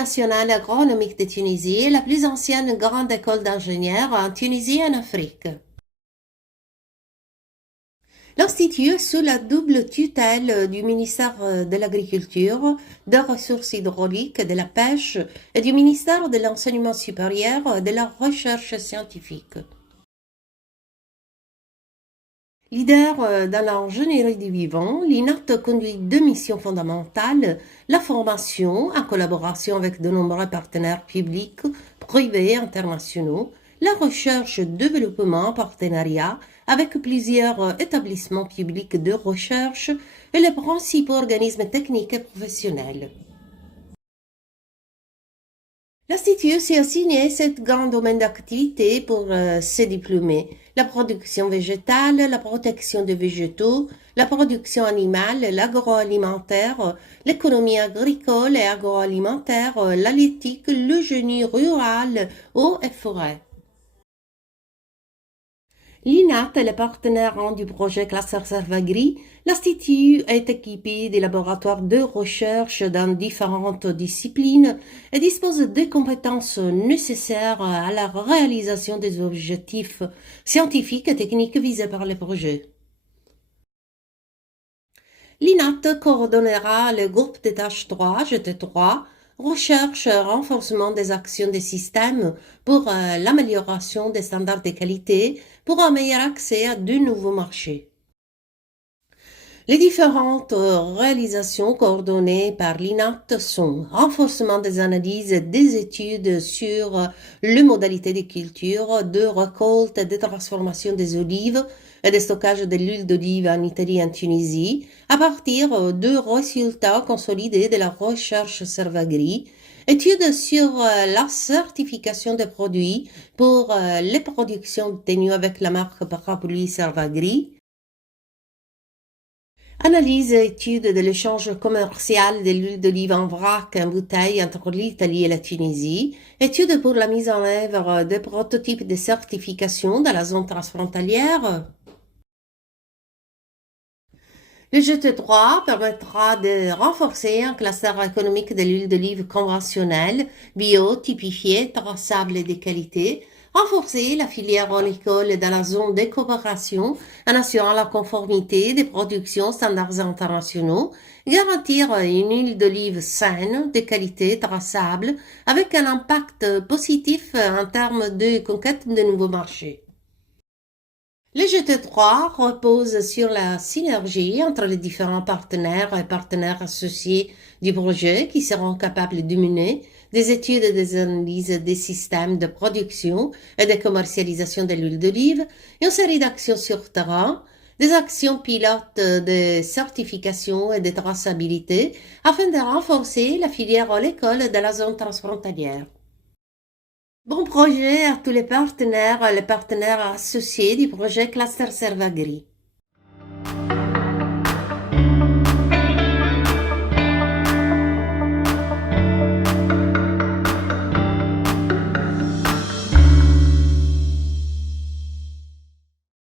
nationale agronomique de Tunisie est la plus ancienne grande école d'ingénieurs en Tunisie et en Afrique. L'Institut est sous la double tutelle du ministère de l'Agriculture, des Ressources hydrauliques, de la Pêche et du ministère de l'Enseignement supérieur et de la Recherche scientifique. Leader dans l'ingénierie du vivant, l'INAT conduit deux missions fondamentales, la formation en collaboration avec de nombreux partenaires publics, privés et internationaux, la recherche et développement en partenariat avec plusieurs établissements publics de recherche et les principaux organismes techniques et professionnels. L'Institut s'est assigné sept grands domaines d'activité pour ses diplômés. La production végétale, la protection des végétaux, la production animale, l'agroalimentaire, l'économie agricole et agroalimentaire, l'halieutique, le génie rural, eau et forêt. L'INAT est le partenaire du projet Cluster Servagri. L'Institut est équipé des laboratoires de recherche dans différentes disciplines et dispose des compétences nécessaires à la réalisation des objectifs scientifiques et techniques visés par le projet. L'INAT coordonnera le groupe de tâches 3, GT3, recherche et renforcement des actions des systèmes pour l'amélioration des standards de qualité pour un meilleur accès à de nouveaux marchés. Les différentes réalisations coordonnées par l'INAT sont renforcement des analyses et des études sur les modalités de culture, de récolte et de transformation des olives et de stockage de l'huile d'olive en Italie et en Tunisie à partir de résultats consolidés de la recherche Servagri, études sur la certification des produits pour les productions obtenues avec la marque parapluie Servagri, analyse et étude de l'échange commercial de l'huile d'olive en vrac en bouteille entre l'Italie et la Tunisie, étude pour la mise en œuvre des prototypes de certification dans la zone transfrontalière. Le GT3 permettra de renforcer un cluster économique de l'huile d'olive conventionnelle, bio, typifiée, traçable et de qualité, renforcer la filière olicole dans la zone de coopération en assurant la conformité des productions standards internationaux, garantir une huile d'olive saine, de qualité, traçable, avec un impact positif en termes de conquête de nouveaux marchés. Le GT3 repose sur la synergie entre les différents partenaires et partenaires associés du projet qui seront capables de mener des études et des analyses des systèmes de production et de commercialisation de l'huile d'olive, une série d'actions sur terrain, des actions pilotes de certification et de traçabilité afin de renforcer la filière olicole de la zone transfrontalière. Bon projet à tous les partenaires associés du projet Cluster Servagri.